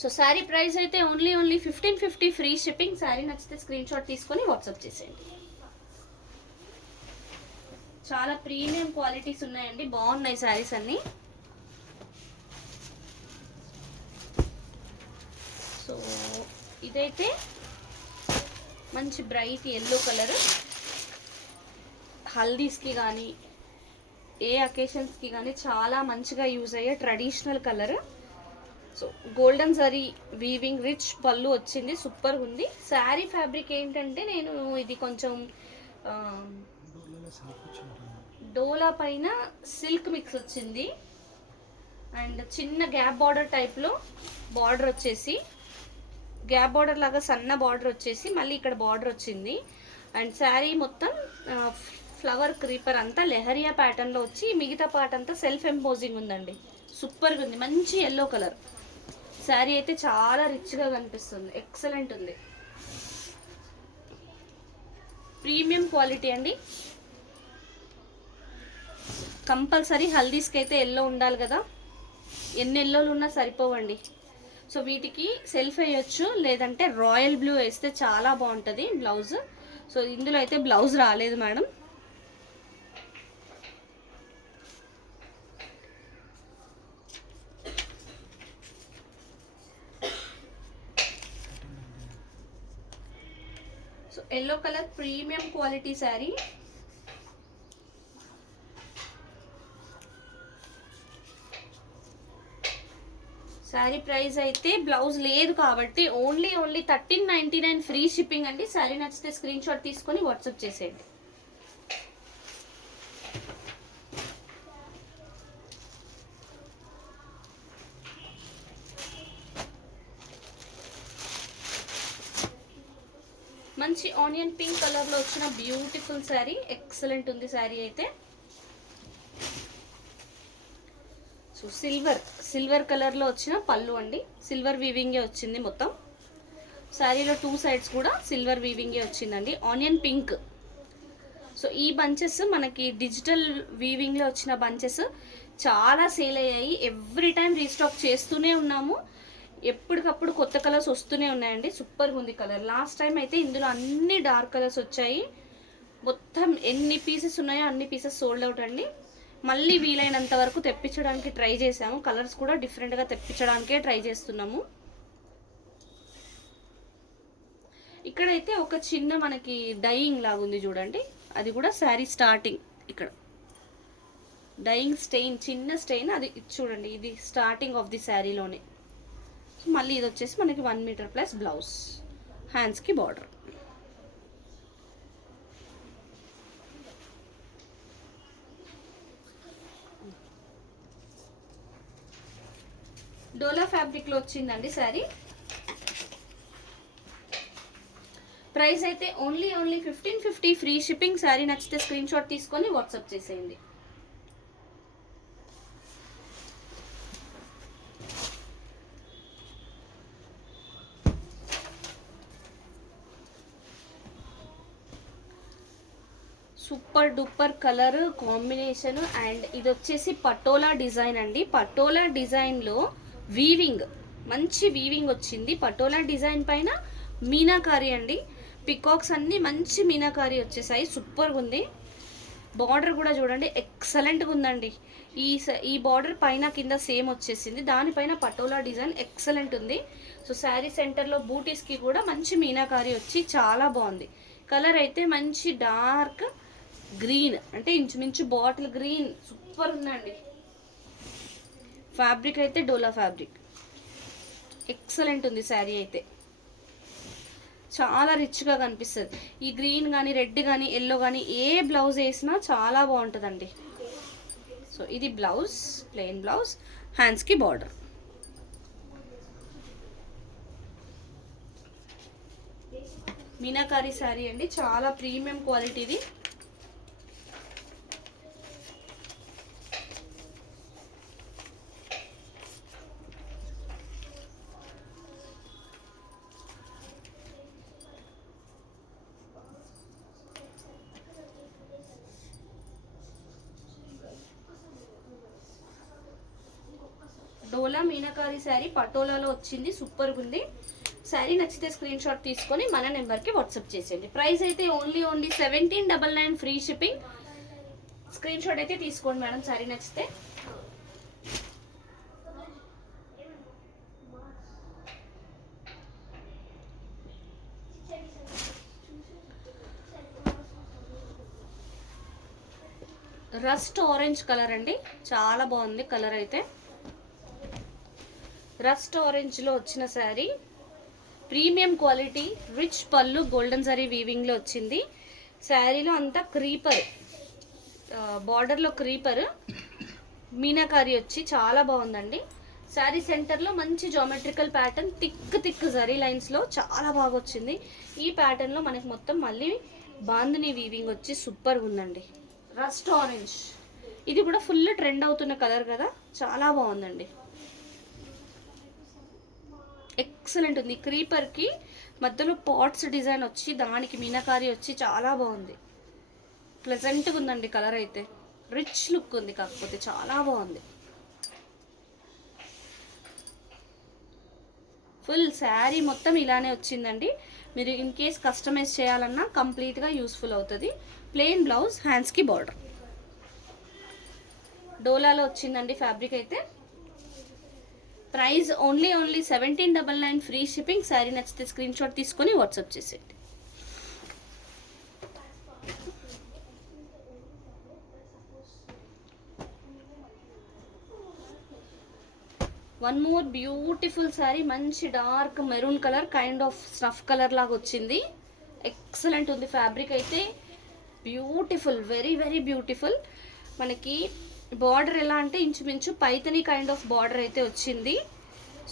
సో శారీ ప్రైస్ అయితే ఓన్లీ 1550 ఫ్రీ షిప్పింగ్. శారీ నచ్చితే స్క్రీన్ షాట్ తీసుకొని వాట్సాప్ చేసేయండి. చాలా ప్రీమియం క్వాలిటీస్ ఉన్నాయండి, బాగున్నాయి శారీస్ అన్నీ. సో ఇదైతే మంచి బ్రైట్ ఎల్లో కలర్, హల్దీస్కి కానీ ఏ అకేషన్స్కి కానీ చాలా మంచిగా యూజ్ అయ్యే traditional colour. So golden zari weaving rich పళ్ళు వచ్చింది, సూపర్గా ఉంది. శారీ ఫ్యాబ్రిక్ ఏంటంటే నేను ఇది కొంచెం డోలా పైన సిల్క్ మిక్స్ వచ్చింది. అండ్ చిన్న గ్యాప్ బార్డర్ టైప్లో బార్డర్ వచ్చేసి, గ్యాప్ బార్డర్ లాగా సన్న బార్డర్ వచ్చేసి మళ్ళీ ఇక్కడ బార్డర్ వచ్చింది. అండ్ శారీ మొత్తం ఫ్లవర్ క్రీపర్ అంతా లెహరియా ప్యాటర్న్లో వచ్చి, మిగతా పార్ట్ అంతా సెల్ఫ్ ఎంపోజింగ్ ఉందండి. సూపర్గా ఉంది, మంచి ఎల్లో కలర్. శారీ అయితే చాలా రిచ్గా కనిపిస్తుంది, ఎక్సలెంట్ ఉంది. ప్రీమియం క్వాలిటీ అండి. కంపల్సరీ హల్దీస్కి అయితే ఎల్లో ఉండాలి కదా, ఎన్ని ఎల్లోలు ఉన్నా సరిపోవండి. సో వీటికి సెల్ఫ్ వేయొచ్చు, లేదంటే రాయల్ బ్లూ వేస్తే చాలా బాగుంటుంది బ్లౌజ్. సో ఇందులో అయితే బ్లౌజ్ రాలేదు madam. So yellow colour premium quality sari. Sari price అయితే బ్లౌజ్ లేదు కాబట్టి ఓన్లీ 1399 ఫ్రీ షిప్పింగ్ అండి. శారీ నచ్చితే స్క్రీన్ షాట్ తీసుకొని వాట్సాప్ చేసేయండి. మంచి ఆనియన్ పింక్ కలర్లో వచ్చిన బ్యూటిఫుల్ శారీ, ఎక్సలెంట్ ఉంది శారీ అయితే. సో సిల్వర్ కలర్లో వచ్చిన పళ్ళు అండి, సిల్వర్ వీవింగే వచ్చింది మొత్తం. శారీలో 2 సైడ్స్ కూడా సిల్వర్ వీవింగే వచ్చిందండి, ఆనియన్ పింక్. సో ఈ బంచెస్ మనకి డిజిటల్ వీవింగ్లో వచ్చిన బంచెస్ చాలా సేల్ అయ్యాయి. ఎవ్రీ టైం రీస్టాక్ చేస్తూనే ఉన్నాము, ఎప్పటికప్పుడు కొత్త కలర్స్ వస్తూనే ఉన్నాయండి. సూపర్గా ఉంది కలర్. లాస్ట్ టైం అయితే ఇందులో అన్ని డార్క్ కలర్స్ వచ్చాయి. మొత్తం ఎన్ని పీసెస్ ఉన్నాయో అన్ని పీసెస్ సోల్డ్ అవుట్ అండి. మళ్ళీ వీలైనంత వరకు తెప్పించడానికి ట్రై చేసాము, కలర్స్ కూడా డిఫరెంట్గా తెప్పించడానికే ట్రై చేస్తున్నాము. ఇక్కడైతే ఒక చిన్న మనకి డైయింగ్ లాగా ఉంది చూడండి, అది కూడా శారీ స్టార్టింగ్. ఇక్కడ డైయింగ్ స్టెయిన్, చిన్న స్టెయిన్, అది చూడండి, ఇది స్టార్టింగ్ ఆఫ్ ది శారీలోనే. మళ్ళీ ఇది వచ్చేసి మనకి 1 మీటర్ ప్లస్ బ్లౌజ్, హ్యాండ్స్కి బార్డర్. డోలా ఫ్యాబ్రిక్లో వచ్చిందండి శారీ. ప్రైస్ అయితే ఓన్లీ 1550 ఫ్రీ షిప్పింగ్. శారీ నచ్చితే స్క్రీన్ షాట్ తీసుకొని వాట్సాప్ చేసేయండి. Super duper colour combination. And ఇది వచ్చేసి పటోలా డిజైన్ అండి. పటోలా డిజైన్లో వీవింగ్, మంచి వీవింగ్ వచ్చింది. పటోలా డిజైన్ పైన మీనాకారి అండి, పికాక్స్ అన్నీ మంచి మీనాకారి వచ్చేసాయి. సూపర్గా ఉంది. బార్డర్ కూడా చూడండి, ఎక్సలెంట్గా ఉందండి. ఈ బార్డర్ పైన కింద సేమ్ వచ్చేసింది, దానిపైన పటోలా డిజైన్ ఎక్సలెంట్ ఉంది. సో శారీ సెంటర్లో బూటీస్కి కూడా మంచి మీనాకారి వచ్చి చాలా బాగుంది. కలర్ అయితే మంచి డార్క్ గ్రీన్, అంటే ఇంచుమించు బాటిల్ గ్రీన్, సూపర్ ఉందండి. ఫ్యాబ్రిక్ అయితే డోలా ఫ్యాబ్రిక్, ఎక్సలెంట్ ఉంది శారీ అయితే. చాలా రిచ్గా కనిపిస్తుంది. ఈ గ్రీన్ కానీ రెడ్ కానీ ఎల్లో కానీ ఏ బ్లౌజ్ వేసినా చాలా బాగుంటుందండి. సో ఇది బ్లౌజ్, ప్లెయిన్ బ్లౌజ్, హ్యాండ్స్కి బార్డర్. మీనాకారి శారీ అండి, చాలా ప్రీమియం క్వాలిటీది. డోలా మీనాకారి శారీ పటోలాలో వచ్చింది, సూపర్గా ఉంది. శారీ నచ్చితే స్క్రీన్ షాట్ తీసుకొని మన నెంబర్కి వాట్సాప్ చేసేయండి. ప్రైస్ అయితే only 1799 free shipping. Screen shot అయితే తీసుకోండి మేడం శారీ నచ్చితే. రస్ట్ ఆరెంజ్ కలర్ అండి, చాలా బాగుంది కలర్ అయితే. రస్ట్ ఆరెంజ్లో వచ్చిన శారీ, ప్రీమియం క్వాలిటీ, రిచ్ పళ్ళు, గోల్డెన్ జరీ వీవింగ్లో వచ్చింది. శారీలో అంతా క్రీపర్, బార్డర్లో క్రీపర్ మీనాకారి వచ్చి చాలా బాగుందండి. శారీ సెంటర్లో మంచి జామెట్రికల్ ప్యాటర్న్, థిక్ జరీ లైన్స్లో చాలా బాగా వచ్చింది. ఈ ప్యాటర్న్లో మనకి మొత్తం మళ్ళీ బాందిని వీవింగ్ వచ్చి సూపర్గా ఉందండి. రస్ట్ ఆరెంజ్, ఇది కూడా ఫుల్ ట్రెండ్ అవుతున్న కలర్ కదా, చాలా బాగుందండి, ఎక్సలెంట్ ఉంది. క్రీపర్కి మధ్యలో పాట్స్ డిజైన్ వచ్చి దానికి మీనాకారి వచ్చి చాలా బాగుంది. ప్లెజెంట్గా ఉందండి కలర్ అయితే, రిచ్ లుక్ ఉంది, కాకపోతే చాలా బాగుంది. ఫుల్ శారీ మొత్తం ఇలానే వచ్చిందండి. మీరు ఇన్ కేస్ కస్టమైజ్ చేయాలన్నా కంప్లీట్గా యూస్ఫుల్ అవుతుంది. ప్లెయిన్ బ్లౌజ్, హ్యాండ్స్కి బార్డర్. డోలాలో వచ్చిందండి ఫ్యాబ్రిక్ అయితే. Price only 1799 free shipping. Sari నచ్చితే స్క్రీన్ షాట్ తీసుకొని వాట్సాప్ చేసేయండి. వన్ మోర్ బ్యూటిఫుల్ శారీ, మంచి dark maroon colour, kind of snuff colour లాగా వచ్చింది. ఎక్సలెంట్ ఉంది ఫ్యాబ్రిక్ అయితే, బ్యూటిఫుల్, వెరీ వెరీ బ్యూటిఫుల్. మనకి బార్డర్ ఎలా అంటే ఇంచుమించు పైతని కైండ్ ఆఫ్ బార్డర్ అయితే వచ్చింది.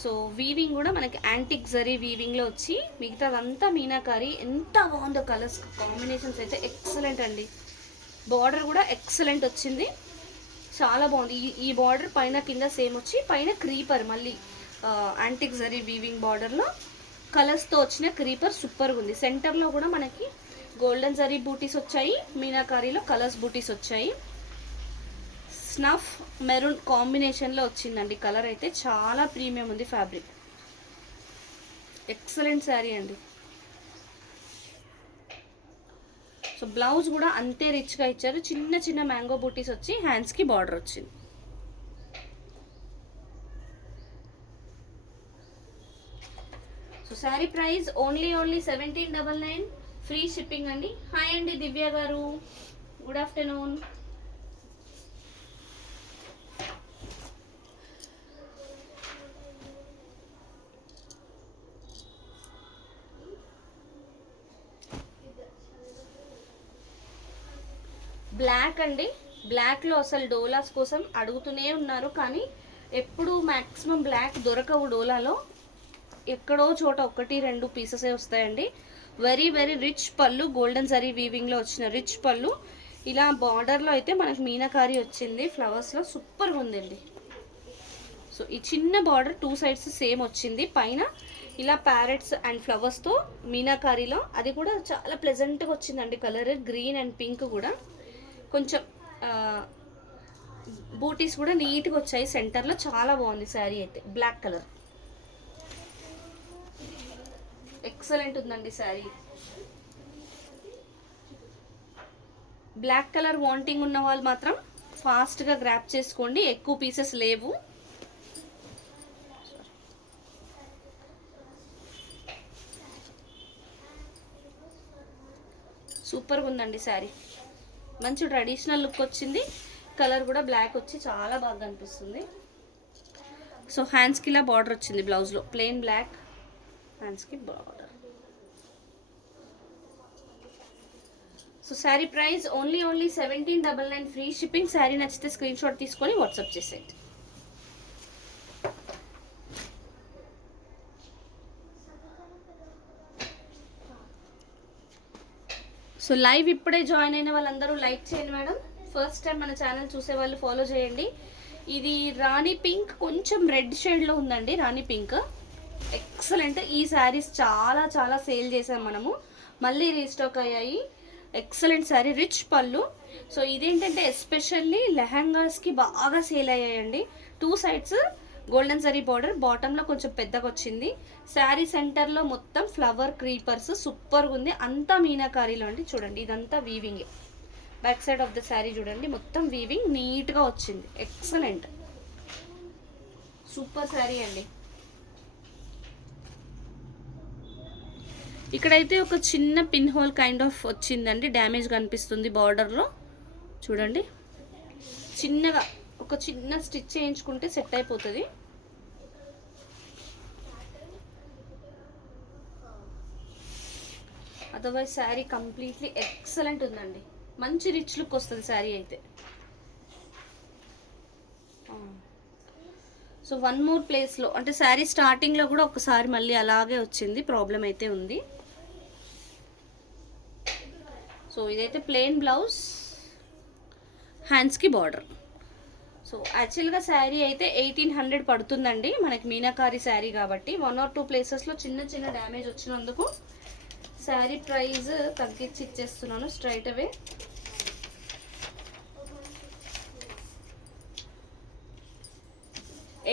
సో వీవింగ్ కూడా మనకి యాంటిక్ జరీ వీవింగ్లో వచ్చి మిగతాదంతా మీనాకారి. ఎంత బాగుందో కలర్స్ కాంబినేషన్స్ అయితే ఎక్సలెంట్ అండి. బార్డర్ కూడా ఎక్సలెంట్ వచ్చింది, చాలా బాగుంది. ఈ బార్డర్ పైన కింద సేమ్ వచ్చి పైన క్రీపర్ మళ్ళీ యాంటిక్ జరీ వీవింగ్ బార్డర్లో కలర్స్తో వచ్చిన క్రీపర్ సూపర్గా ఉంది. సెంటర్లో కూడా మనకి గోల్డెన్ జరీ బూటీస్ వచ్చాయి, మీనాకారీలో కలర్స్ బూటీస్ వచ్చాయి. స్నఫ్ మెరూన్ కాంబినేషన్లో వచ్చిందండి కలర్ అయితే, చాలా ప్రీమియం ఉంది ఫ్యాబ్రిక్. ఎక్సలెంట్ శారీ అండి. సో బ్లౌజ్ కూడా అంతే రిచ్గా ఇచ్చారు, చిన్న చిన్న మ్యాంగో బూటీస్ వచ్చి హ్యాండ్స్కి బార్డర్ వచ్చింది. So sari price only 1799, free shipping అండి. హాయ్ అండి దివ్య గారు, గుడ్ ఆఫ్టర్నూన్. బ్లాక్ అండి, బ్లాక్లో అసలు డోలాస్ కోసం అడుగుతూనే ఉన్నారు, కానీ ఎప్పుడు మ్యాక్సిమం బ్లాక్ దొరకవు డోలాలో. ఎక్కడో చోట 1-2 పీసెసే వస్తాయండి. వెరీ వెరీ రిచ్ పళ్ళు, గోల్డెన్ జరీ వీవింగ్లో వచ్చిన రిచ్ పళ్ళు. ఇలా బార్డర్లో అయితే మనకు మీనాకారి వచ్చింది ఫ్లవర్స్లో, సూపర్గా ఉందండి. సో ఈ చిన్న బార్డర్ 2 సైడ్స్ సేమ్ వచ్చింది, పైన ఇలా ప్యారెట్స్ అండ్ ఫ్లవర్స్తో మీనాకారిలో. అది కూడా చాలా ప్లెజెంట్గా వచ్చిందండి కలర్, గ్రీన్ అండ్ పింక్ కూడా. కొంచెం బూటీస్ కూడా నీట్గా వచ్చాయి సెంటర్లో, చాలా బాగుంది శారీ అయితే. బ్లాక్ కలర్ ఎక్సలెంట్ ఉందండి శారీ. బ్లాక్ కలర్ వాంటింగ్ ఉన్న వాళ్ళు మాత్రం ఫాస్ట్గా గ్రాప్ చేసుకోండి, ఎక్కువ పీసెస్ లేవు. సూపర్గా ఉందండి శారీ, మంచి ట్రెడిషనల్ లుక్ వచ్చింది. కలర్ కూడా బ్లాక్ వచ్చి చాలా బాగా అనిపిస్తుంది. సో హ్యాండ్స్కి ఇలా బార్డర్ వచ్చింది, బ్లౌజ్లో ప్లెయిన్ బ్లాక్ హ్యాండ్స్కి border. So sari price only 1799, free shipping. Sari నచ్చితే స్క్రీన్ షాట్ తీసుకొని వాట్సాప్ చేసేయండి. సో లైవ్ ఇప్పుడే జాయిన్ అయిన వాళ్ళందరూ లైక్ చేయండి మేడం. ఫస్ట్ టైం మన ఛానల్ చూసే వాళ్ళు ఫాలో చేయండి. ఇది రాణి పింక్, కొంచెం రెడ్ షేడ్లో ఉందండి రాణి పింక్. ఎక్సలెంట్. ఈ శారీస్ చాలా చాలా సేల్ చేసాం మనము, మళ్ళీ రీస్టాక్ అయ్యాయి. ఎక్సలెంట్ శారీ, రిచ్ పళ్ళు. సో ఇదేంటంటే ఎస్పెషల్లీ లెహంగాస్కి బాగా సేల్ అయ్యాయండి. 2 సైడ్స్ గోల్డెన్ జరీ బార్డర్, బాటంలో కొంచెం పెద్దగా వచ్చింది. శారీ సెంటర్లో మొత్తం ఫ్లవర్ క్రీపర్స్, సూపర్గా ఉంది. అంతా మీనాకారీలో అండి, చూడండి ఇదంతా weaving. Back side of the sari చూడండి, మొత్తం వీవింగ్ నీట్గా వచ్చింది. ఎక్సలెంట్, సూపర్ శారీ అండి. ఇక్కడైతే ఒక చిన్న పిన్ హోల్ కైండ్ ఆఫ్ వచ్చిందండి, డ్యామేజ్ కనిపిస్తుంది బార్డర్లో. చూడండి చిన్నగా ఒక చిన్న స్టిచ్ చేయించుకుంటే సెట్ అయిపోతుంది. అదర్వైజ్ శారీ కంప్లీట్లీ ఎక్సలెంట్ ఉందండి, మంచి రిచ్ లుక్ వస్తుంది శారీ అయితే. సో వన్ మోర్ ప్లేస్లో అంటే శారీ స్టార్టింగ్లో కూడా ఒకసారి మళ్ళీ అలాగే వచ్చింది, ప్రాబ్లం అయితే ఉంది. సో ఇదైతే ప్లెయిన్ బ్లౌజ్, హ్యాండ్స్కి బార్డర్. సో యాక్చువల్గా శారీ అయితే 1800 పడుతుందండి మనకి, మీనాకారి శారీ కాబట్టి. 1 or 2 ప్లేసెస్లో చిన్న చిన్న డ్యామేజ్ వచ్చినందుకు శారీ ప్రైస్ తగ్గించి ఇచ్చేస్తున్నాను స్ట్రైట్ అవే.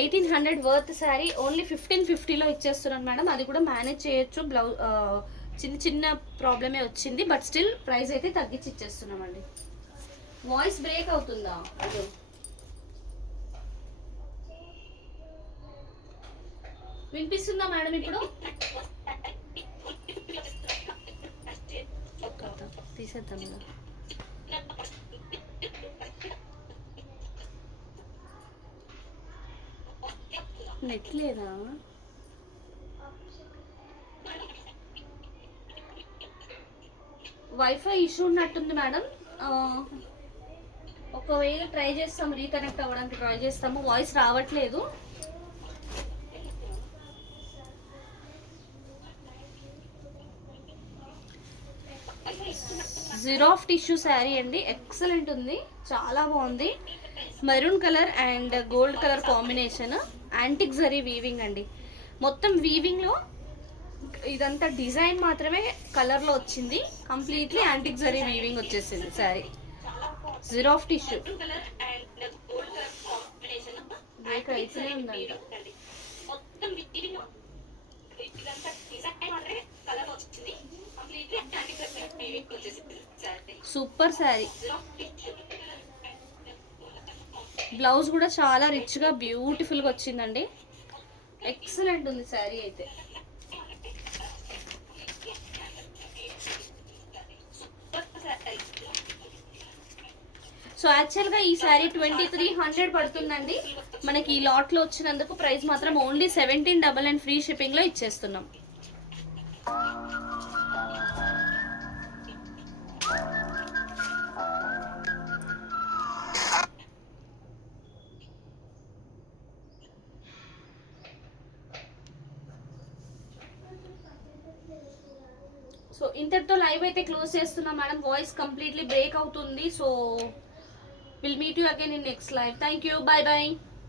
$1800 వర్త్ శారీ ఓన్లీ 1550లో ఇచ్చేస్తున్నాను మేడం. అది కూడా మేనేజ్ చేయొచ్చు, బ్లౌజ్ చిన్న చిన్న ప్రాబ్లమే వచ్చింది, బట్ స్టిల్ ప్రైస్ అయితే తగ్గించి ఇచ్చేస్తున్నామండి. వాయిస్ బ్రేక్ అవుతుందా? అదే వినిపిస్తుందా మేడం ఇప్పుడు? తీసేద్దాం మేడం. నెట్ లేదా? వైఫై ఇష్యూ ఉన్నట్టుంది మేడం. ఒకవేళ ట్రై చేస్తాం, రీకనెక్ట్ అవ్వడానికి ట్రై చేస్తాము. వాయిస్ రావట్లేదు. జిరాఫ్ టిష్యూ శారీ అండి, ఎక్సలెంట్ ఉంది, చాలా బాగుంది. Maroon colour and gold colour combination, antique zari weaving అండి. మొత్తం వీవింగ్లో ఇదంతా డిజైన్ మాత్రమే కలర్లో వచ్చింది. కంప్లీట్లీ యాంటిక్ జరీ వీవింగ్ వచ్చేసింది శారీ. జిరాఫ్ టిష్యూ బ్రేక్ అయితేనే ఉందంట. సూపర్ శారీ. బ్లౌజ్ కూడా చాలా రిచ్గా బ్యూటిఫుల్గా వచ్చిందండి. ఎక్సలెంట్ ఉంది శారీ అయితే. సో యాక్చువల్గా ఈ శారీ 2300 పడుతుందండి. మనకి ఈ లాట్లో వచ్చినందుకు ప్రైస్ మాత్రం ఓన్లీ 1799 ఫ్రీ షిప్పింగ్లో ఇచ్చేస్తున్నాం. సో ఇంతటితో లైవ్ అయితే క్లోజ్ చేస్తున్నాం మేడం. వాయిస్ కంప్లీట్లీ బ్రేక్ అవుతుంది. So will meet you again in next live. Thank you, by by.